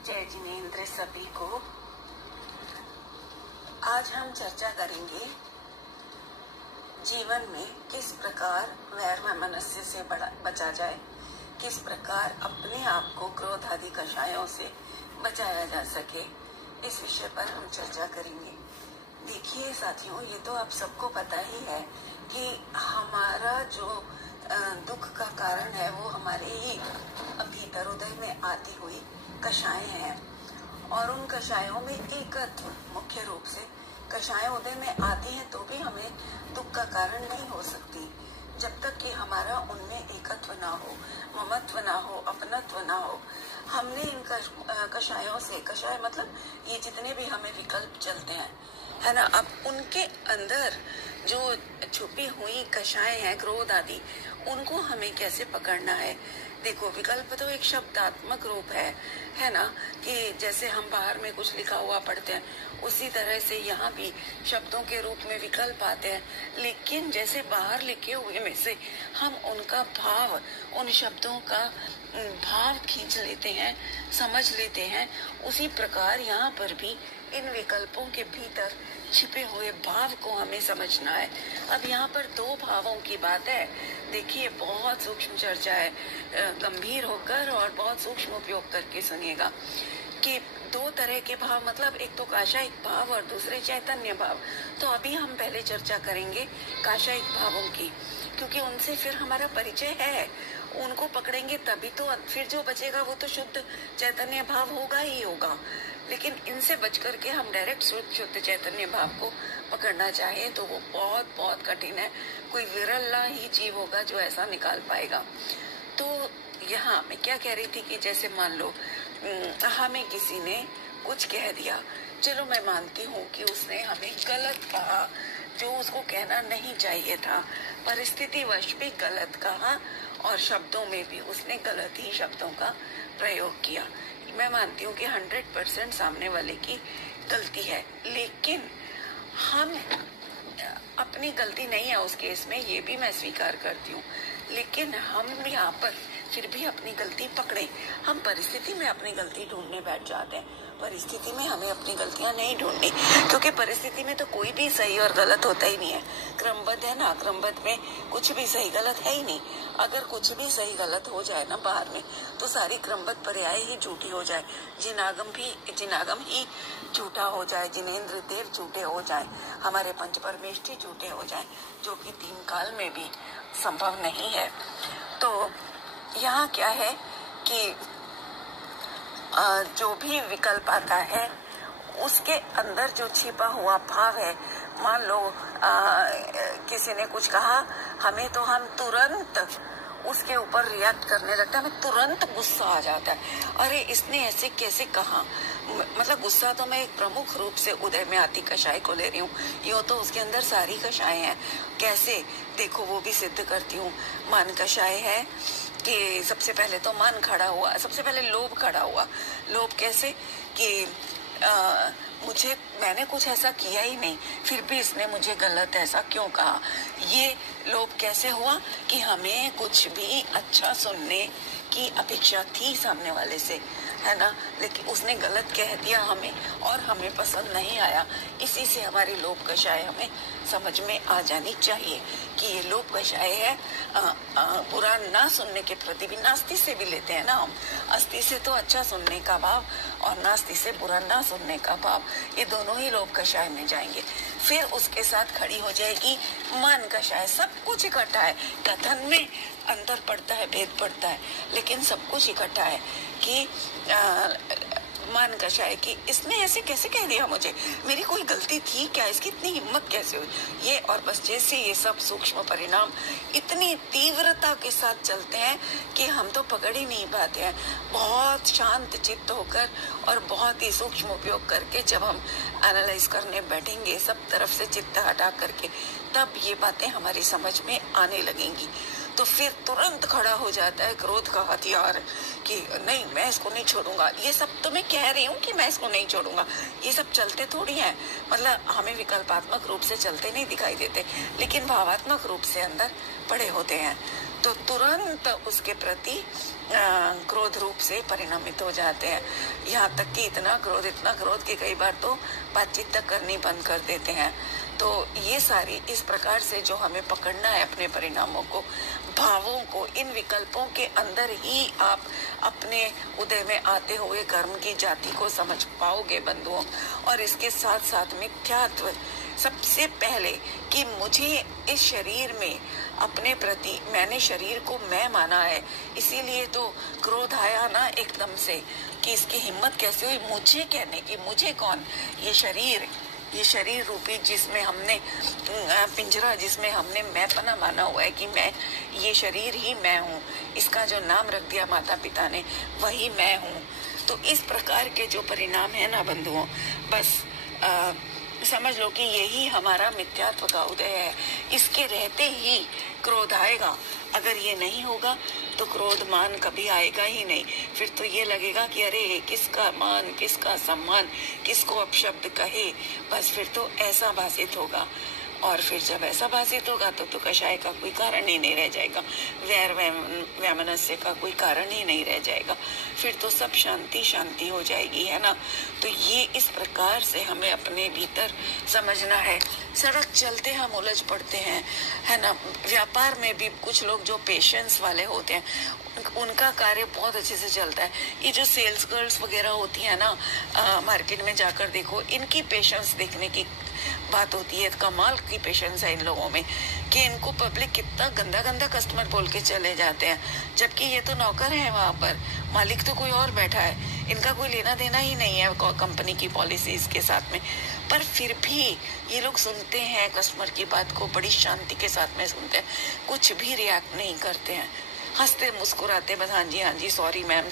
जय जिनेंद्र सभी को। आज हम चर्चा करेंगे जीवन में किस प्रकार वैर वैमनस्य से बचा जाए, किस प्रकार अपने आप को क्रोध आदि कषायों से बचाया जा सके। इस विषय पर हम चर्चा करेंगे। देखिए साथियों, ये तो आप सबको पता ही है कि हमारा जो दुख का कारण है वो हमारे ही भीतर हृदय में आती हुई कषायें हैं, और उन कषायों में एकत्व, मुख्य रूप से कषायें उदय में आती हैं तो भी हमें दुख का कारण नहीं हो सकती जब तक कि हमारा उनमें एकत्व ना हो, ममत्व ना हो, अपनत्व ना हो। हमने इन कषायों से, कषाय मतलब ये जितने भी हमें विकल्प चलते हैं, है ना, अब उनके अंदर जो छुपी हुई कषायें हैं, क्रोध आदि, उनको हमें कैसे पकड़ना है। देखो, विकल्प तो एक शब्दात्मक रूप है ना, कि जैसे हम बाहर में कुछ लिखा हुआ पढ़ते हैं, उसी तरह से यहाँ भी शब्दों के रूप में विकल्प आते हैं। लेकिन जैसे बाहर लिखे हुए में से हम उनका भाव, उन शब्दों का भाव खींच लेते हैं, समझ लेते हैं, उसी प्रकार यहाँ पर भी इन विकल्पों के भीतर छिपे हुए भाव को हमें समझना है। अब यहाँ पर दो भावों की बात है। देखिए, बहुत सूक्ष्म चर्चा है, गंभीर होकर और बहुत सूक्ष्म उपयोग करके सुनिएगा कि दो तरह के भाव, मतलब एक तो काशायिक भाव और दूसरे चैतन्य भाव। तो अभी हम पहले चर्चा करेंगे काशायिक भावों की, क्योंकि उनसे फिर हमारा परिचय है। उनको पकड़ेंगे तभी तो फिर जो बचेगा वो तो शुद्ध चैतन्य भाव होगा ही होगा। लेकिन इनसे बच करके हम डायरेक्ट शुद्ध चैतन्य भाव को पकड़ना चाहें तो वो बहुत बहुत कठिन है। कोई विरला ही जीव होगा जो ऐसा निकाल पाएगा। तो यहाँ मैं क्या कह रही थी कि जैसे मान लो हमें किसी ने कुछ कह दिया, चलो मैं मानती हूँ कि उसने हमें गलत कहा, जो उसको कहना नहीं चाहिए था, परिस्थितिवश भी गलत कहा और शब्दों में भी उसने गलत ही शब्दों का प्रयोग किया। मैं मानती हूँ कि 100% सामने वाले की गलती है, लेकिन हम अपनी गलती नहीं है उस केस में, ये भी मैं स्वीकार करती हूँ। लेकिन हम यहाँ पर फिर भी अपनी गलती पकड़े, हम परिस्थिति में अपनी गलती ढूंढने बैठ जाते हैं। परिस्थिति में हमें अपनी गलतियां नहीं ढूंढनी, क्योंकि परिस्थिति में तो कोई भी सही और गलत होता ही नहीं है। क्रमबद्ध है ना, क्रमबद्ध में कुछ भी सही गलत है ही नहीं। अगर कुछ भी सही गलत हो जाए ना बाहर में, तो सारी क्रमबद्ध पर्याय ही झूठी हो जाए, जिनागम ही झूठा हो जाए, जिनेंद्र देव झूठे हो जाए, हमारे पंच परमेष्ठी झूठे हो जाए, जो कि 3 काल में भी संभव नहीं है। तो यहाँ क्या है कि जो भी विकल्प आता है उसके अंदर जो छिपा हुआ भाव है, मान लो किसी ने कुछ कहा हमें, तो हम तुरंत उसके ऊपर रिएक्ट करने लगता है, हमें तुरंत गुस्सा आ जाता है। अरे इसने ऐसे कैसे कहा, मतलब गुस्सा तो मैं एक प्रमुख रूप से उदय में आती कषाय को ले रही हूँ, यो तो उसके अंदर सारी कषाय हैं। कैसे, देखो वो भी सिद्ध करती हूँ। मान कषाय है कि सबसे पहले तो मन खड़ा हुआ, सबसे पहले लोभ खड़ा हुआ। लोभ कैसे कि मैंने कुछ ऐसा किया ही नहीं, फिर भी इसने मुझे गलत ऐसा क्यों कहा। ये लोभ कैसे हुआ कि हमें कुछ भी अच्छा सुनने की अपेक्षा थी सामने वाले से, है ना, लेकिन उसने गलत कह दिया हमें और हमें पसंद नहीं आया। इसी से हमारी लोभ कषाय हमें समझ में आ जानी चाहिए कि ये लोभ कषाय है। बुरा ना सुनने के प्रति भी, नास्ति से भी लेते हैं ना हम, अस्ति से तो अच्छा सुनने का भाव और नास्ति से बुरा ना सुनने का भाव, ये दोनों ही लोभ कषाय में जाएंगे। फिर उसके साथ खड़ी हो जाएगी मान कषाय। सब कुछ इकट्ठा है, कथन में अंतर पड़ता है, भेद पड़ता है, लेकिन सब कुछ इकट्ठा है कि मान कषाय कि इसने ऐसे कैसे कह दिया मुझे, मेरी कोई गलती थी क्या, इसकी इतनी हिम्मत कैसे हुई, ये। और बस जैसे ये सब सूक्ष्म परिणाम इतनी तीव्रता के साथ चलते हैं कि हम तो पकड़ ही नहीं पाते हैं। बहुत शांत चित्त होकर और बहुत ही सूक्ष्म उपयोग करके जब हम एनालाइज करने बैठेंगे, सब तरफ से चित्त हटा करके, तब ये बातें हमारी समझ में आने लगेंगी। तो फिर तुरंत खड़ा हो जाता है क्रोध का हथियार कि नहीं, मैं इसको नहीं छोड़ूंगा। ये सब तो मैं कह रही हूँ कि मैं इसको नहीं छोड़ूंगा, ये सब चलते थोड़ी हैं, मतलब हमें विकल्पात्मक रूप से चलते नहीं दिखाई देते, लेकिन भावात्मक रूप से अंदर पड़े होते हैं। तो तुरंत उसके प्रति क्रोध रूप से परिणमित हो जाते हैं। यहाँ तक कि इतना क्रोध कि कई बार तो बातचीत तक करनी बंद कर देते हैं। तो ये सारी इस प्रकार से जो हमें पकड़ना है अपने परिणामों को, भावों को, इन विकल्पों के अंदर ही आप अपने उदय में आते हुए कर्म की जाति को समझ पाओगे बंधुओं। और इसके साथ साथ मिथ्यात्व सबसे पहले कि मुझे इस शरीर में अपने प्रति, मैंने शरीर को मैं माना है, इसीलिए तो क्रोध आया ना एकदम से कि इसकी हिम्मत कैसे हुई मुझे कहने की। मुझे कौन? ये शरीर रूपी जिसमें हमने पिंजरा, जिसमें हमने मैंपना माना हुआ है कि मैं, ये शरीर ही मैं हूँ, इसका जो नाम रख दिया माता पिता ने वही मैं हूँ। तो इस प्रकार के जो परिणाम है ना बंधुओं, बस समझ लो कि यही हमारा मिथ्यात्व का उदय है। इसके रहते ही क्रोध आएगा। अगर ये नहीं होगा तो क्रोध मान कभी आएगा ही नहीं। फिर तो ये लगेगा कि अरे किसका मान, किसका सम्मान, किसको अपशब्द कहे, बस फिर तो ऐसा भाषित होगा। और फिर जब ऐसा भाषित होगा तो कषाय का कोई कारण ही नहीं रह जाएगा, वैर वैमनस्य का कोई कारण ही नहीं रह जाएगा। फिर तो सब शांति शांति हो जाएगी, है ना। तो ये इस प्रकार से हमें अपने भीतर समझना है। सड़क चलते हम उलझ पड़ते हैं, है ना। व्यापार में भी कुछ लोग जो पेशेंस वाले होते हैं उनका कार्य बहुत अच्छे से चलता है। ये जो सेल्स गर्ल्स वगैरह होती है ना, मार्केट में जाकर देखो, इनकी पेशेंस देखने की बात होती है। कमाल की पेशेंस है इन लोगों में कि इनको पब्लिक कितना गंदा गंदा कस्टमर बोल के चले जाते हैं, जबकि ये तो नौकर है, वहां पर मालिक तो कोई और बैठा है। इनका कोई लेना देना ही नहीं है कंपनी की पॉलिसीज के साथ में, पर फिर भी ये लोग सुनते हैं कस्टमर की बात को, बड़ी शांति के साथ में सुनते हैं, कुछ भी रिएक्ट नहीं करते हैं, हंसते मुस्कुराते बस हाँ जी सॉरी मैम,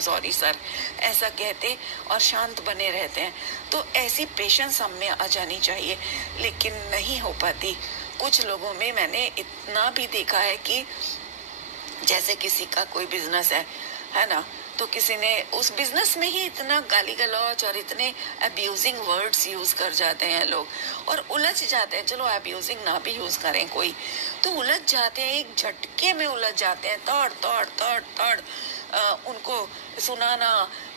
सॉरी सर, ऐसा कहते और शांत बने रहते हैं। तो ऐसी पेशेंस हम में आ जानी चाहिए, लेकिन नहीं हो पाती। कुछ लोगों में मैंने इतना भी देखा है कि जैसे किसी का कोई बिजनेस है ना, तो किसी ने उस बिजनेस में ही इतना गाली गलौज और इतने अब्यूजिंग वर्ड्स यूज कर जाते हैं लोग, और उलझ जाते हैं। चलो अब्यूजिंग ना भी यूज करें कोई, तो उलझ जाते हैं, एक झटके में उलझ जाते हैं। तड़ उनको सुनाना,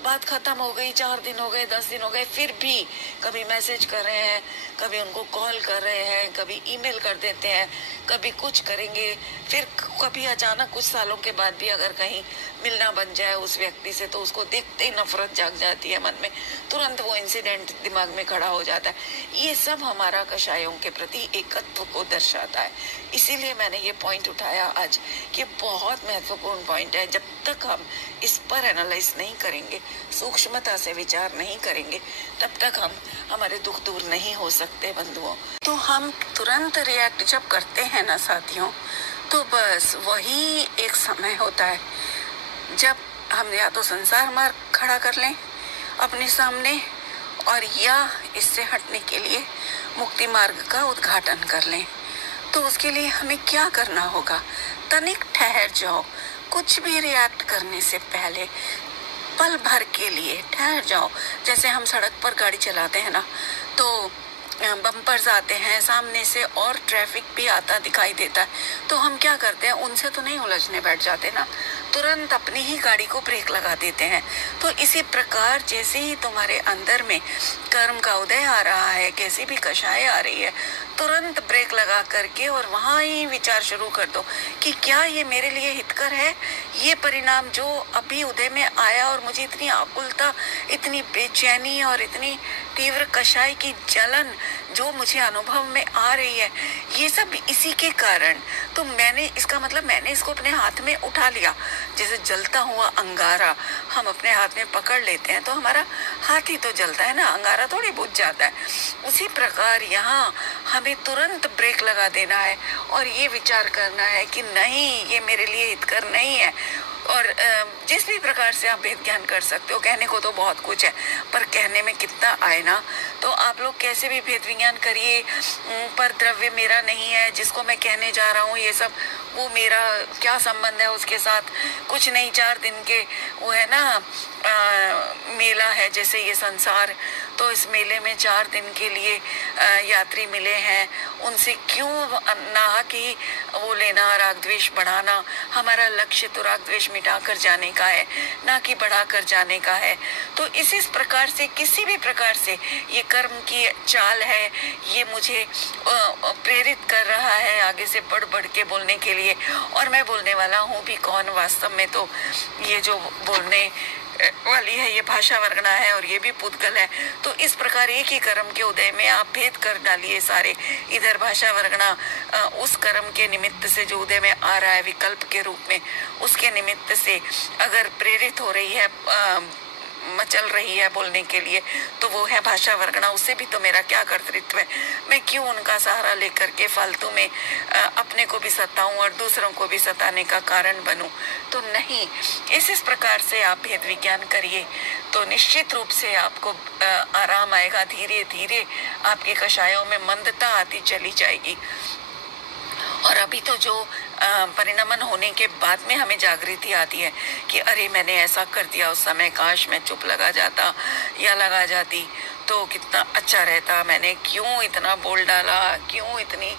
बात खत्म हो गई, 4 दिन हो गए, 10 दिन हो गए, फिर भी कभी मैसेज कर रहे हैं, कभी उनको कॉल कर रहे हैं, कभी ईमेल कर देते हैं, कभी कुछ करेंगे, फिर कभी अचानक कुछ सालों के बाद भी अगर कहीं मिलना बन जाए उस व्यक्ति से, तो उसको देखते ही नफरत जाग जाती है मन में, तुरंत वो इंसिडेंट दिमाग में खड़ा हो जाता है। ये सब हमारा कषायों के प्रति एकत्व को दर्शाता है। इसीलिए मैंने ये पॉइंट उठाया आज कि बहुत महत्वपूर्ण पॉइंट है। जब तक हम इस पर एनालाइज नहीं करेंगे, सूक्ष्मता से विचार नहीं करेंगे, तब तक हमारे दुख दूर नहीं हो सकते बंधुओं। तो हम तुरंत रिएक्ट जब करते हैं ना साथियों, तो बस वही एक समय होता है जब हम या तो संसार मार्ग खड़ा कर लें अपने सामने, और या इससे हटने के लिए मुक्ति मार्ग का उद्घाटन कर लें। तो उसके लिए हमें क्या करना होगा? तनिक ठहर जाओ, कुछ भी रिएक्ट करने से पहले पल भर के लिए ठहर जाओ। जैसे हम सड़क पर गाड़ी चलाते हैं ना, तो बम्पर्स आते हैं सामने से और ट्रैफिक भी आता दिखाई देता है, तो हम क्या करते हैं? उनसे तो नहीं उलझने बैठ जाते ना, तुरंत अपनी ही गाड़ी को ब्रेक लगा देते हैं। तो इसी प्रकार जैसे ही तुम्हारे अंदर में कर्म का उदय आ रहा है, कैसी भी कषाय आ रही है, तुरंत ब्रेक लगा करके और वहाँ ही विचार शुरू कर दो कि क्या ये मेरे लिए हितकर है? ये परिणाम जो अभी उदय में आया और मुझे इतनी आकुलता, इतनी बेचैनी और इतनी तीव्र कषाय की जलन जो मुझे अनुभव में आ रही है, ये सब इसी के कारण। तो मैंने, इसका मतलब मैंने इसको अपने हाथ में उठा लिया। जैसे जलता हुआ अंगारा हम अपने हाथ में पकड़ लेते हैं तो हमारा हाथ ही तो जलता है ना, अंगारा थोड़ी बुझ जाता है। उसी प्रकार यहाँ हमें तुरंत ब्रेक लगा देना है और ये विचार करना है कि नहीं, ये मेरे लिए हितकर नहीं है। और जिस भी प्रकार से आप भेद ज्ञान कर सकते हो, कहने को तो बहुत कुछ है, पर कहने में कितना आए ना। तो आप लोग कैसे भी भेद विज्ञान करिए, पर द्रव्य मेरा नहीं है, जिसको मैं कहने जा रहा हूँ ये सब, वो मेरा क्या संबंध है उसके साथ? कुछ नहीं, 4 दिन के वो है ना मेला है जैसे ये संसार, तो इस मेले में 4 दिन के लिए यात्री मिले हैं, उनसे क्यों ना कि वो लेना, राग द्वेष बढ़ाना। हमारा लक्ष्य तो राग द्वेष मिटा कर जाने का है, ना कि बढ़ा कर जाने का है। तो इस प्रकार से किसी भी प्रकार से ये कर्म की चाल है, ये मुझे प्रेरित कर रहा है आगे से बढ़ बढ़ के बोलने के लिए। और मैं बोलने वाला हूँ भी कौन, वास्तव में तो ये जो बोलने वाली है ये भाषा वर्गणा है और ये भी पुद्गल है। तो इस प्रकार एक ही कर्म के उदय में आप भेद कर डालिए सारे। इधर भाषा वर्गणा उस कर्म के निमित्त से जो उदय में आ रहा है विकल्प के रूप में, उसके निमित्त से अगर प्रेरित हो रही है, मचल रही है बोलने के लिए, तो वो है भाषा वर्गणा। उससे भी तो मेरा क्या कर्तृत्व है, मैं क्यों उनका सहारा लेकर के फालतू में अपने को भी सताऊं और दूसरों को भी सताने का कारण बनूं। तो नहीं, इस प्रकार से आप भेद विज्ञान करिए तो निश्चित रूप से आपको आराम आएगा। धीरे धीरे आपके कषायों में मंदता आती चली जाएगी। और अभी तो जो परिणमन होने के बाद में हमें जागृति आती है कि अरे मैंने ऐसा कर दिया उस समय, काश मैं चुप लगा जाता या लगा जाती तो कितना अच्छा रहता, मैंने क्यों इतना बोल डाला, क्यों इतनी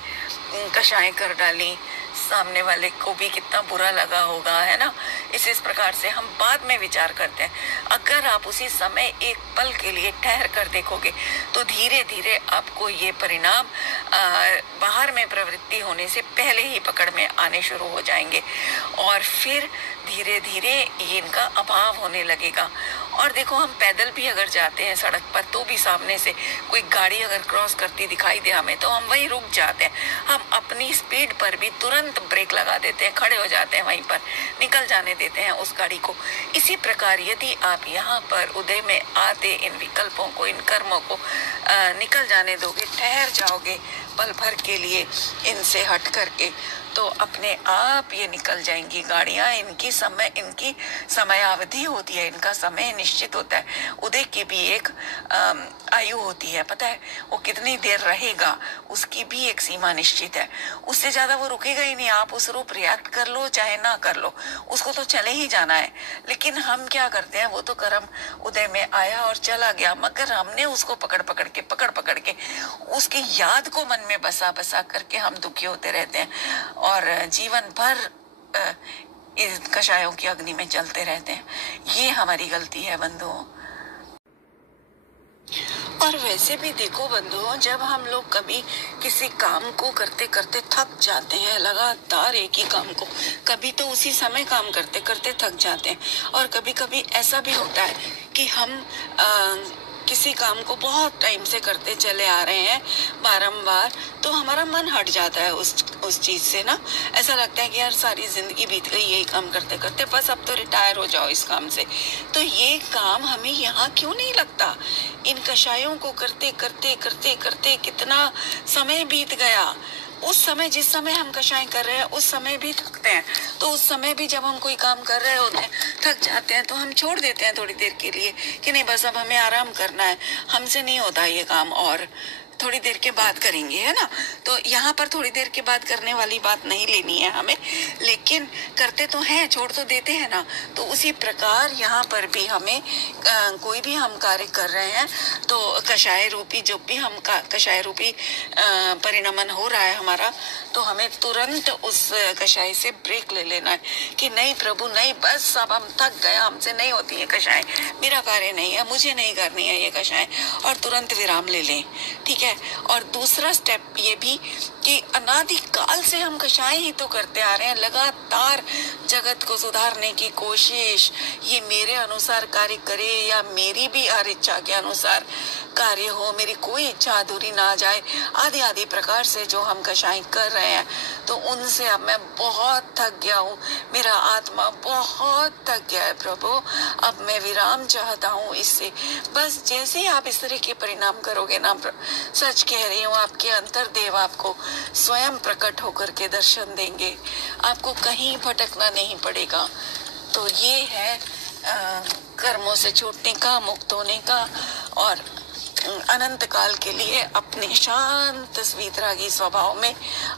कषाएं कर डाली, सामने वाले को भी कितना बुरा लगा होगा, है ना। इस प्रकार से हम बाद में विचार करते हैं। अगर आप उसी समय एक पल के लिए ठहर कर देखोगे तो धीरे धीरे आपको ये परिणाम बाहर में प्रवृत्ति होने से पहले ही पकड़ में आने शुरू हो जाएंगे और फिर धीरे धीरे ये इनका अभाव होने लगेगा। और देखो, हम पैदल भी अगर जाते हैं सड़क पर तो भी सामने से कोई गाड़ी अगर क्रॉस करती दिखाई दे हमें तो हम वहीं रुक जाते हैं। हम अपनी स्पीड पर भी तुरंत ब्रेक लगा देते हैं, खड़े हो जाते हैं, वहीं पर निकल जाने देते हैं उस गाड़ी को। इसी प्रकार यदि आप यहाँ पर उदय में आते इन विकल्पों को, इन कर्मों को निकल जाने दोगे, ठहर जाओगे पल भर के लिए इनसे हट करके, तो अपने आप ये निकल जाएंगी गाड़ियां। इनकी समयावधि होती है, इनका समय निश्चित होता है। उदय की भी एक आयु होती है, पता है वो कितनी देर रहेगा, उसकी भी एक सीमा निश्चित है। उससे ज्यादा वो रुकेगा ही नहीं। आप उस रूप रिएक्ट कर लो चाहे ना कर लो, उसको तो चले ही जाना है। लेकिन हम क्या करते हैं, वो तो कर्म उदय में आया और चला गया, मगर हमने उसको पकड़ पकड़ के उसकी याद को मन में बसा करके हम दुखी होते रहते हैं और जीवन भर इस कषायों की अग्नि में जलते रहते हैं। ये हमारी गलती है बंधुओं। और वैसे भी देखो बंधुओं, जब हम लोग कभी किसी काम को करते करते थक जाते हैं, लगातार एक ही काम को, कभी तो उसी समय काम करते करते थक जाते हैं, और कभी कभी ऐसा भी होता है कि हम किसी काम को बहुत टाइम से करते चले आ रहे हैं बारंबार, तो हमारा मन हट जाता है उस चीज से ना। ऐसा लगता है कि यार सारी जिंदगी बीत गई यही काम करते करते, बस अब तो रिटायर हो जाओ इस काम से। तो ये काम हमें यहाँ क्यों नहीं लगता? इन कषायों को करते करते कितना समय बीत गया। उस समय, जिस समय हम कषाय कर रहे हैं उस समय भी थकते हैं, तो उस समय भी जब हम कोई काम कर रहे होते हैं थक जाते हैं तो हम छोड़ देते हैं थोड़ी देर के लिए कि नहीं बस अब हमें आराम करना है, हमसे नहीं होता ये काम और थोड़ी देर के बाद करेंगे, है ना। तो यहाँ पर थोड़ी देर के बाद करने वाली बात नहीं लेनी है हमें, लेकिन करते तो हैं, छोड़ तो देते हैं ना। तो उसी प्रकार यहाँ पर भी हमें कोई भी हम कार्य कर रहे हैं तो कषाय रूपी, जो भी हम कषाय रूपी परिणमन हो रहा है हमारा, तो हमें तुरंत उस कषाय से ब्रेक ले लेना है कि नहीं प्रभु नहीं, बस अब हम थक गए, हमसे नहीं होती है कषाय, मेरा कार्य नहीं है, मुझे नहीं करनी है ये कषाय, और तुरंत विराम ले लें, ठीक है। और दूसरा स्टेप ये भी कि अनादिकाल से हम कषाय ही तो करते आ रहे हैं, लगातार जगत को सुधारने की कोशिश, ये मेरे अनुसार कार्य करे या मेरी भी हर इच्छा के अनुसार कार्य हो, मेरी कोई इच्छा अधूरी ना जाए, आदि आदि प्रकार से जो हम कषाय कर रहे हैं, तो उनसे अब मैं बहुत थक गया हूँ, मेरा आत्मा बहुत थक गया है प्रभु, अब मैं विराम चाहता हूँ इससे। बस जैसे ही आप इस तरह के परिणाम करोगे ना, सच कह रही हूँ, आपके अंतर्देव आपको स्वयं प्रकट होकर के दर्शन देंगे, आपको कहीं भटकना नहीं पड़ेगा। तो ये है कर्मों से छूटने का, मुक्त होने का और अनंत काल के लिए अपने शांत स्वीतरागी स्वभाव में,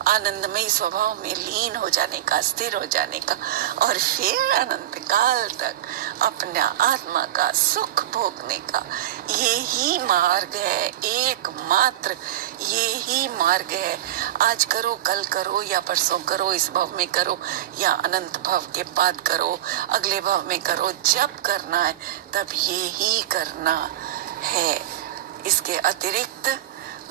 आनंदमयी स्वभाव में लीन हो जाने का, स्थिर हो जाने का, और फिर अनंत काल तक अपना आत्मा का सुख भोगने का ये ही मार्ग है, एकमात्र ये ही मार्ग है। आज करो, कल करो, या परसों करो, इस भव में करो या अनंत भव के बाद करो, अगले भव में करो, जब करना है तब ये ही करना है। इसके अतिरिक्त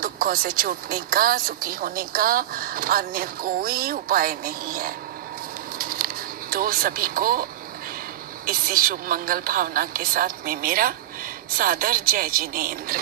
दुखों से छूटने का, सुखी होने का अन्य कोई उपाय नहीं है। तो सभी को इसी शुभ मंगल भावना के साथ में मेरा सादर जय जिनेंद्र।